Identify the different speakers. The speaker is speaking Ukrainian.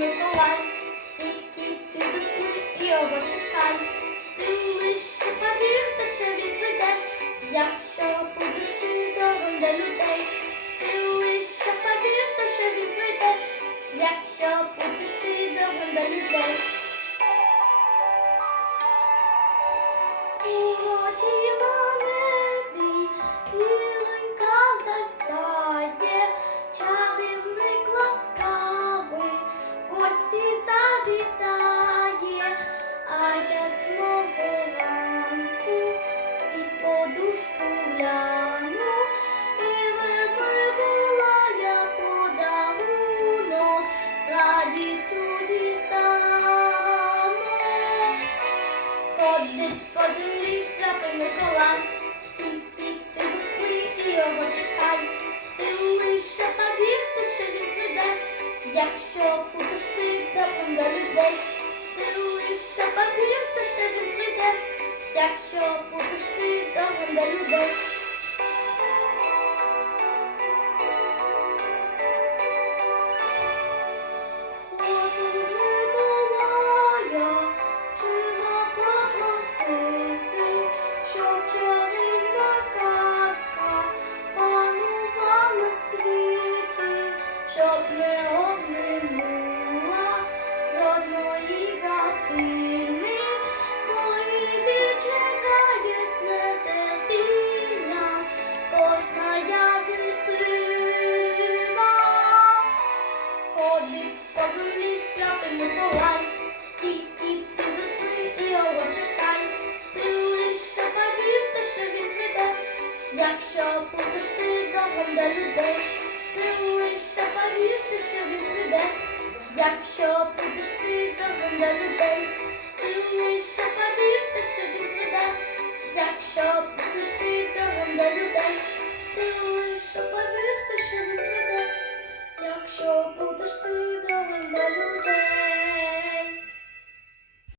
Speaker 1: Миколай, тільки ти засни і його чекай. Ти лише повір, та ще відведе, якщо будеш ти для людей. Ти лише повір, та ще будеш ти добрим людей. 寂寞 Миколай, тільки ти і його чекай. Ти лише повір, що він відведе, якщо будеш ти до людей. Ти лише повір, що він відведе, якщо будеш ти людей. Землі святий Миколай, тільки ти засни і його добрим до людей. Ти повірте, що він прийде, якщо прийдеш ти добрим до людей. Ти повірте, що він прийде, якщо прийдеш ти добрим до людей. Ти повірте, що він прийде. Якщо будеш ти